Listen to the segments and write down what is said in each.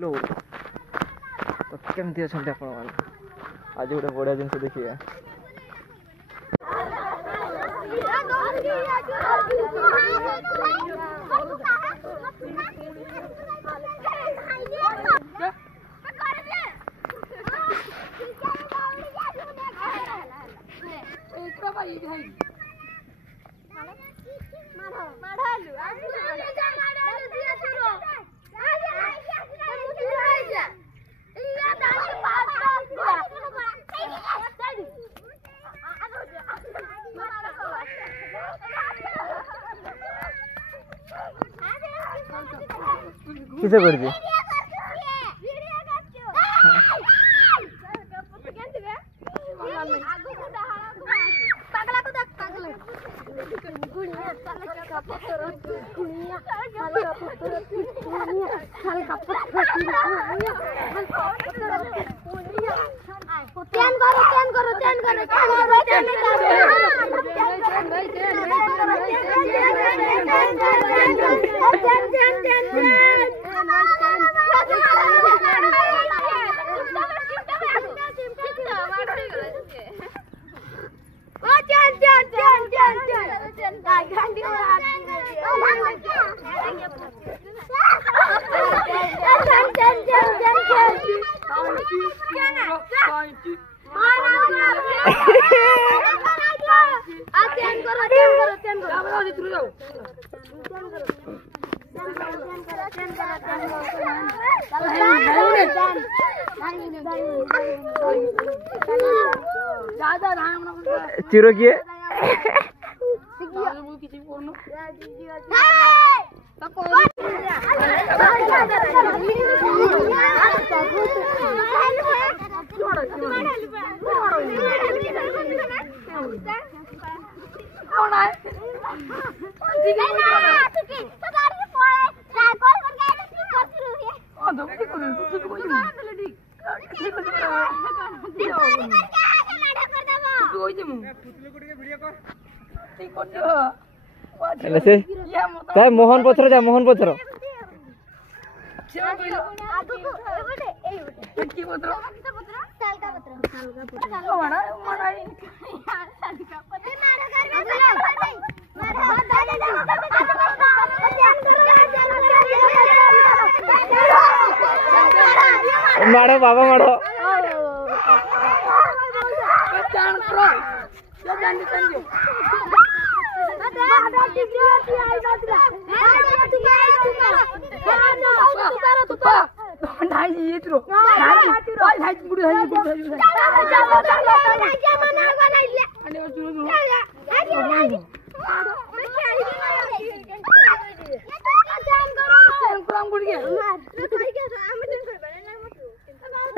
लो तो केमती अच्छा आप आज गोटे बढ़िया जिन देखिए किसे कर दी चिरो किए मोहन पथर जा मोहन पथर मारो बाबा मारो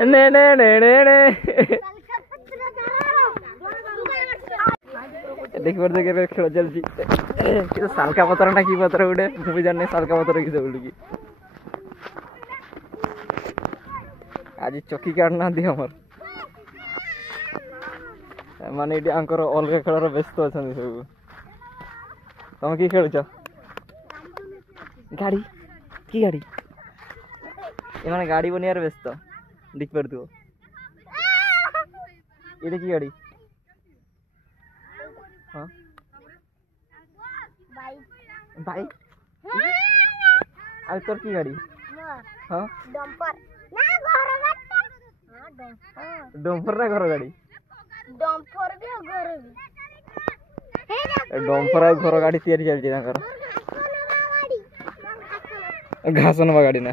ने ने ने ने ने देख बर देख खेल चलती कि सालका पतर ना कि पतर गोटे मुझे जाने सालका पतर कि बोल आज चकी काटना दी हमर माने ये आंकर अलग खेल व्यस्त अच्छा सब तुम कि खेल गाड़ी कि गाड़ी ये गाड़ी बनवार व्यस्त देख पार ये कि गाड़ी हाँ बाइक तोर की गाड़ी हाँ डम्पर ना घर गाड़ी डम्पर घर गाड़ी तैयारी चलती घास नवा गाड़ी ना